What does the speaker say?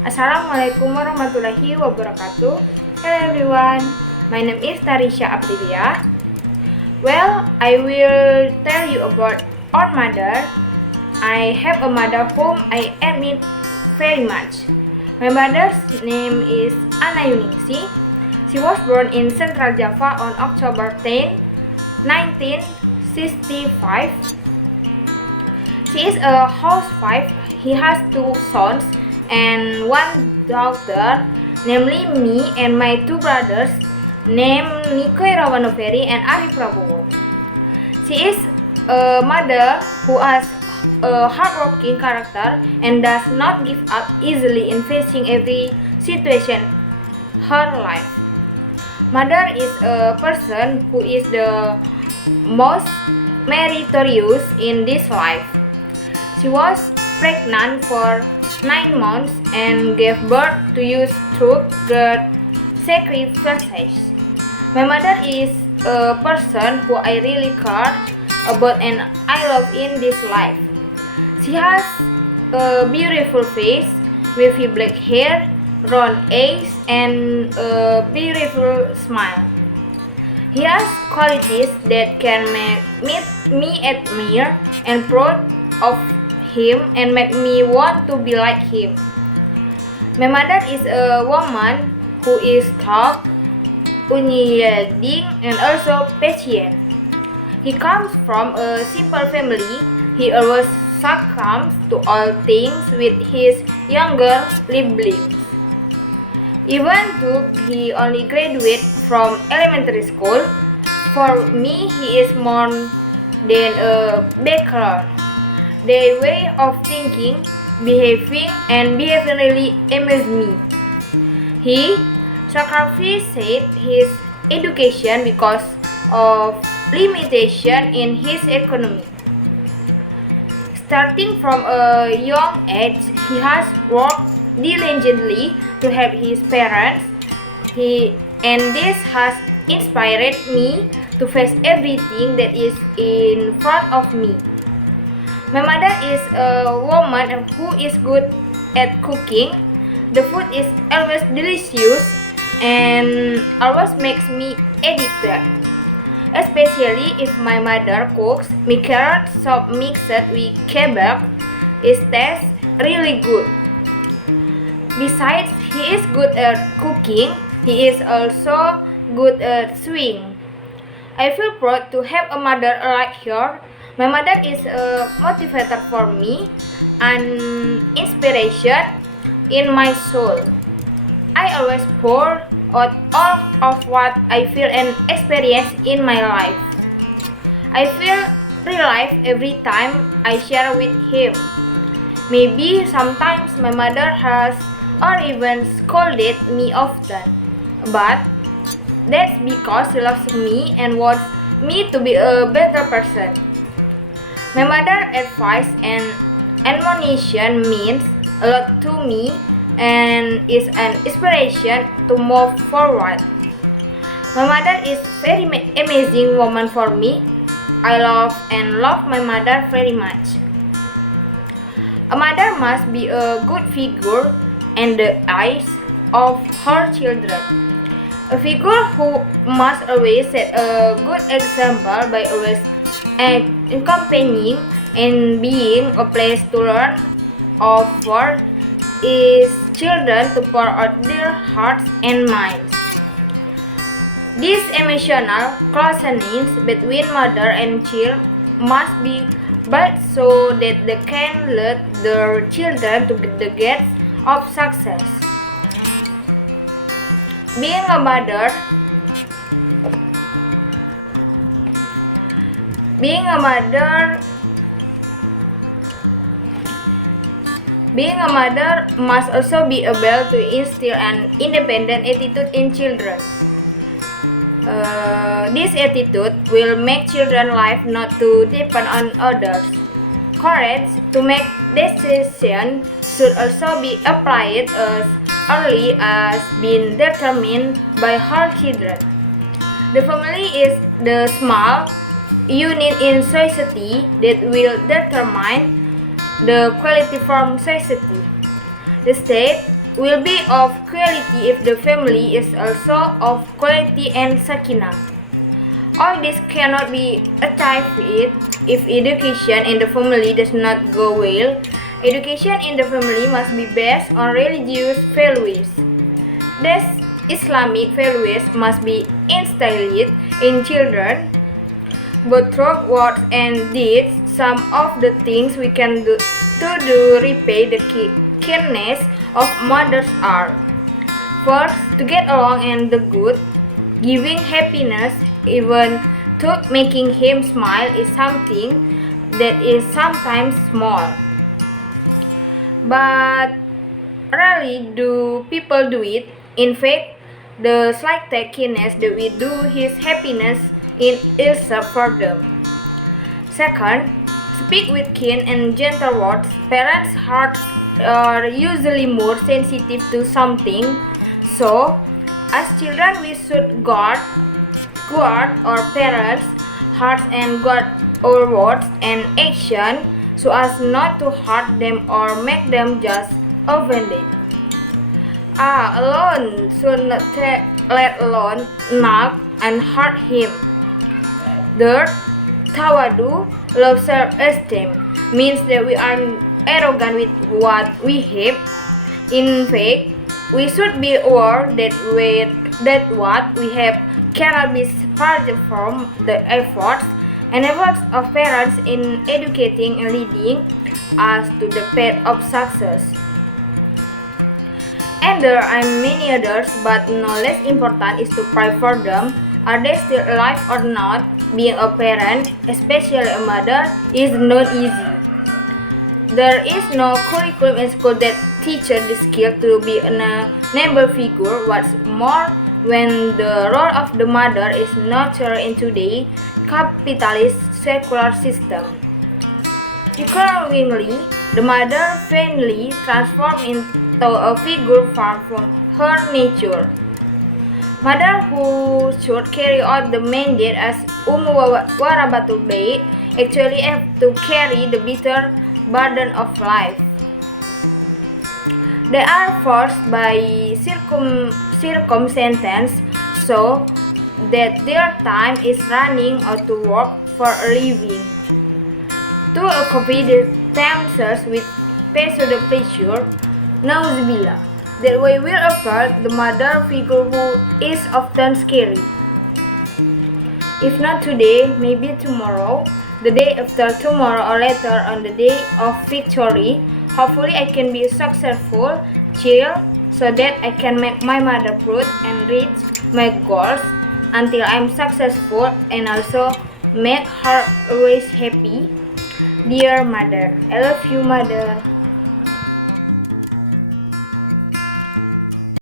Assalamualaikum warahmatullahi wabarakatuh. Hello everyone, my name is Tarisyah Aprilia. Well, I will tell you about our mother. I have a mother whom I admire very much. My mother's name is Ana Yuningsi. She was born in Central Java on October 10, 1965. She is a housewife. He has 2 sons and 1 daughter, namely me and my 2 brothers, named Niko Irawanoveri and Ari Prabowo. She is a mother who has a hardworking character and does not give up easily in facing every situation her life. Mother is a person who is the most meritorious in this life. She was pregnant for 9 months and gave birth to you through great sacrifices. My mother is a person who I really care about and I love in this life. She has a beautiful face, wavy black hair, round eyes, and a beautiful smile. He has qualities that can make me admire and proud of him and make me want to be like him. My mother is a woman who is tough, unyielding, and also patient. He comes from a simple family. He always succumbs to all things with his younger siblings. Even though he only graduated from elementary school, for me he is more than a bachelor. Their way of thinking, behaving, and behaving really amazed me. He sacrificed his education because of limitation in his economy. Starting from a young age, he has worked diligently to help his parents. And this has inspired me to face everything that is in front of me. My mother is a woman who is good at cooking. The food is always delicious and always makes me addicted. Especially if my mother cooks my carrot soup mixed with kebab. It tastes really good. Besides, he is good at cooking. He is also good at sewing. I feel proud to have a mother like her. My mother is a motivator for me, an inspiration in my soul. I always pour out all of what I feel and experience in my life. I feel relieved every time I share with him. Maybe sometimes my mother has or even scolded me often, but that's because she loves me and wants me to be a better person. My mother's advice and admonition means a lot to me and is an inspiration to move forward. My mother is very amazing woman for me. I love my mother very much. A mother must be a good figure in the eyes of her children. A figure who must always set a good example by always accompanying and being a place to learn of for his children to pour out their hearts and minds. This emotional closeness between mother and child must be built so that they can lead their children to the gates of success. Being a mother must also be able to instill an independent attitude in children. This attitude will make children's life not to depend on others. Courage to make decisions should also be applied as early as being determined by her children. The family is the small unit in society that will determine the quality from society. The state will be of quality if the family is also of quality and sakinah. All this cannot be achieved if education in the family does not go well. Education in the family must be based on religious values. These Islamic values must be instilled in children, both through words and deeds. Some of the things we can do to repay the kindness of mothers are: first, to get along and the good, giving happiness even to making him smile is something that is sometimes small. But rarely do people do it. In fact, the slightest kindness that we do his happiness in itself for them. Second, speak with kind and gentle words. Parents' hearts are usually more sensitive to something, so as children we should guard our parents' hearts and guard our words and action so as not to hurt them or make them just offended. Alone should not let alone knock and hurt him. Third, tawadu, low self-esteem, means that we are arrogant with what we have. In fact, we should be aware that what we have cannot be separated from the efforts of parents in educating and leading us to the path of success. And there are many others, but no less important is to pray for them. Are they still alive or not? Being a parent, especially a mother, is not easy. There is no curriculum in school that teaches the skill to be a noble figure. What's more, when the role of the mother is nurtured in today's capitalist secular system. Recurringly, the mother finally transforms into a figure far from her nature. Mother who should carry out the mandate as Warabatul Bait actually have to carry the bitter burden of life. They are forced by circumstance so that their time is running out to work for a living. To occupy themselves with pseudo pleasure, nauzubillah, that we will apart the mother figure who is often scary. If not today, maybe tomorrow, the day after tomorrow, or later on the day of victory. Hopefully I can be successful, chill, so that I can make my mother proud and reach my goals until I'm successful and also make her always happy. Dear mother, I love you, mother.